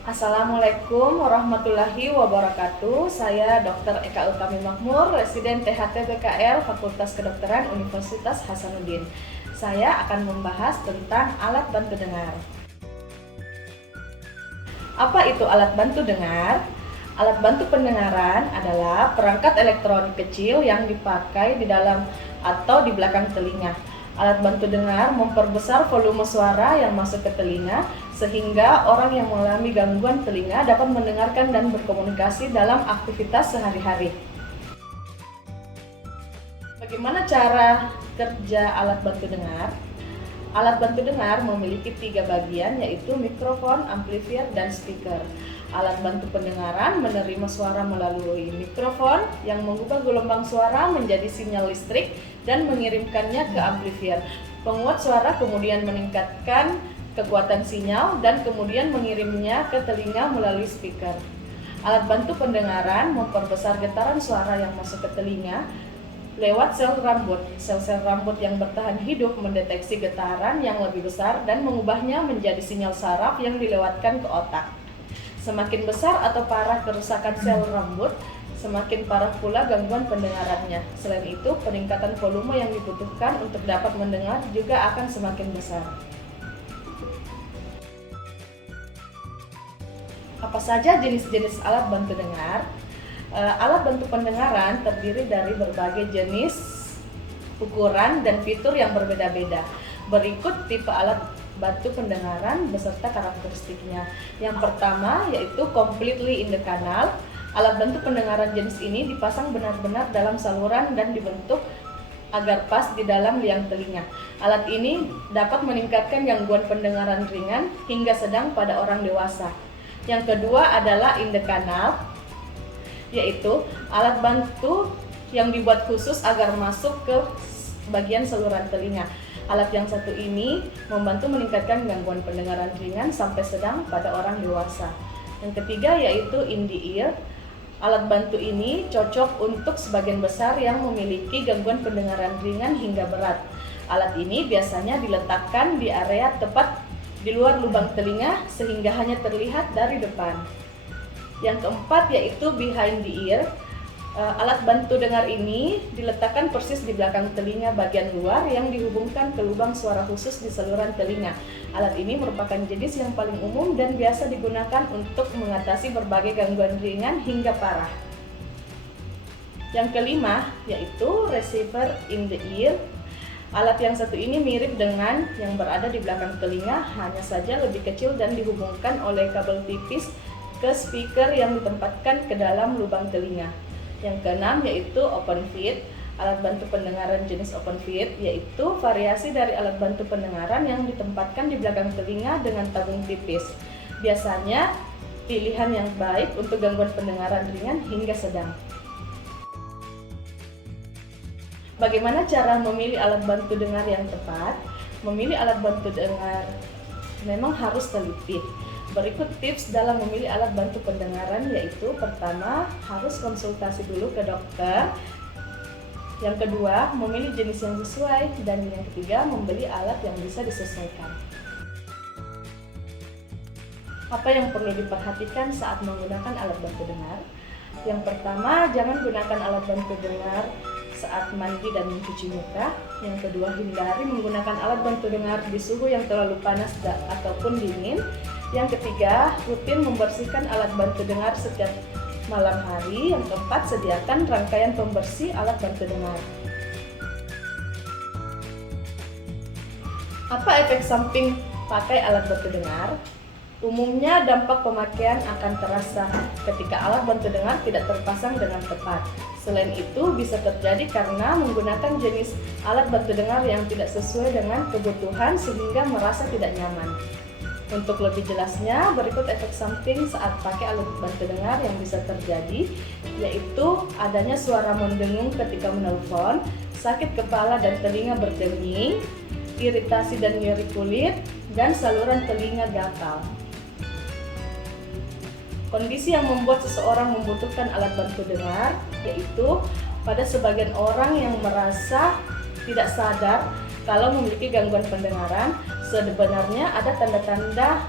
Assalamualaikum warahmatullahi wabarakatuh. Saya Dr. Eka Utami Makmur, residen THT BKR Fakultas Kedokteran Universitas Hasanuddin. Saya akan membahas tentang alat bantu dengar. Apa itu alat bantu dengar? Alat bantu pendengaran adalah perangkat elektronik kecil yang dipakai di dalam atau di belakang telinga. Alat bantu dengar memperbesar volume suara yang masuk ke telinga sehingga orang yang mengalami gangguan telinga dapat mendengarkan dan berkomunikasi dalam aktivitas sehari-hari. Bagaimana cara kerja alat bantu dengar? Alat bantu dengar memiliki 3 bagian, yaitu mikrofon, amplifier, dan speaker. Alat bantu pendengaran menerima suara melalui mikrofon yang mengubah gelombang suara menjadi sinyal listrik dan mengirimkannya ke amplifier. Penguat suara kemudian meningkatkan kekuatan sinyal dan kemudian mengirimnya ke telinga melalui speaker. Alat bantu pendengaran memperbesar getaran suara yang masuk ke telinga lewat sel rambut. Sel-sel rambut yang bertahan hidup mendeteksi getaran yang lebih besar dan mengubahnya menjadi sinyal saraf yang dilewatkan ke otak. Semakin besar atau parah kerusakan sel rambut, semakin parah pula gangguan pendengarannya. Selain itu, peningkatan volume yang dibutuhkan untuk dapat mendengar juga akan semakin besar. Apa saja jenis-jenis alat bantu dengar? Alat bantu pendengaran terdiri dari berbagai jenis, ukuran, dan fitur yang berbeda-beda. Berikut tipe alat bantu pendengaran beserta karakteristiknya. Yang pertama yaitu completely in the canal. Alat bantu pendengaran jenis ini dipasang benar-benar dalam saluran dan dibentuk agar pas di dalam liang telinga. Alat ini dapat meningkatkan gangguan pendengaran ringan hingga sedang pada orang dewasa. Yang kedua adalah in the canal, yaitu alat bantu yang dibuat khusus agar masuk ke bagian saluran telinga. Alat yang satu ini membantu meningkatkan gangguan pendengaran ringan sampai sedang pada orang dewasa. Yang ketiga yaitu in the ear. Alat bantu ini cocok untuk sebagian besar yang memiliki gangguan pendengaran ringan hingga berat. Alat ini biasanya diletakkan di area tepat di luar lubang telinga sehingga hanya terlihat dari depan. Yang keempat yaitu behind the ear. Alat bantu dengar ini diletakkan persis di belakang telinga bagian luar yang dihubungkan ke lubang suara khusus di saluran telinga. Alat ini merupakan jenis yang paling umum dan biasa digunakan untuk mengatasi berbagai gangguan ringan hingga parah. Yang kelima yaitu receiver in the ear. Alat yang satu ini mirip dengan yang berada di belakang telinga, hanya saja lebih kecil dan dihubungkan oleh kabel tipis ke speaker yang ditempatkan ke dalam lubang telinga. Yang keenam yaitu open feed. Alat bantu pendengaran jenis open feed yaitu variasi dari alat bantu pendengaran yang ditempatkan di belakang telinga dengan tabung tipis. Biasanya pilihan yang baik untuk gangguan pendengaran ringan hingga sedang. Bagaimana cara memilih alat bantu dengar yang tepat? Memilih alat bantu dengar memang harus teliti. Berikut tips dalam memilih alat bantu pendengaran, yaitu pertama, harus konsultasi dulu ke dokter. Yang kedua, memilih jenis yang sesuai. Dan yang ketiga, membeli alat yang bisa disesuaikan. Apa yang perlu diperhatikan saat menggunakan alat bantu dengar? Yang pertama, jangan gunakan alat bantu dengar saat mandi dan mencuci muka. Yang kedua, hindari menggunakan alat bantu dengar di suhu yang terlalu panas ataupun dingin. Yang ketiga, rutin membersihkan alat bantu dengar setiap malam hari. Yang keempat, sediakan rangkaian pembersih alat bantu dengar. Apa efek samping pakai alat bantu dengar? Umumnya dampak pemakaian akan terasa ketika alat bantu dengar tidak terpasang dengan tepat. Selain itu bisa terjadi karena menggunakan jenis alat bantu dengar yang tidak sesuai dengan kebutuhan sehingga merasa tidak nyaman. Untuk lebih jelasnya, berikut efek samping saat pakai alat bantu dengar yang bisa terjadi, yaitu adanya suara mendengung ketika menelpon, sakit kepala dan telinga berdenging, iritasi dan nyeri kulit, dan saluran telinga gatal. Kondisi yang membuat seseorang membutuhkan alat bantu dengar yaitu pada sebagian orang yang merasa tidak sadar kalau memiliki gangguan pendengaran, Sebenarnya ada tanda-tanda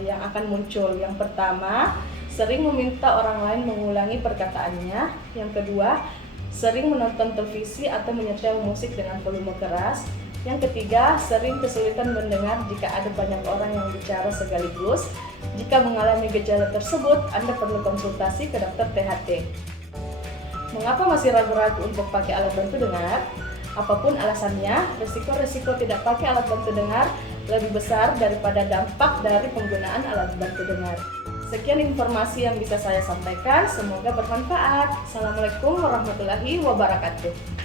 yang akan muncul. Yang pertama, sering meminta orang lain mengulangi perkataannya. Yang kedua, sering menonton televisi atau menyetel musik dengan volume keras. Yang ketiga, sering kesulitan mendengar jika ada banyak orang yang bicara sekaligus. Jika mengalami gejala tersebut, Anda perlu konsultasi ke dokter THT. Mengapa masih ragu-ragu untuk pakai alat bantu dengar? Apapun alasannya, risiko-risiko tidak pakai alat bantu dengar lebih besar daripada dampak dari penggunaan alat bantu dengar. Sekian informasi yang bisa saya sampaikan, semoga bermanfaat. Assalamualaikum warahmatullahi wabarakatuh.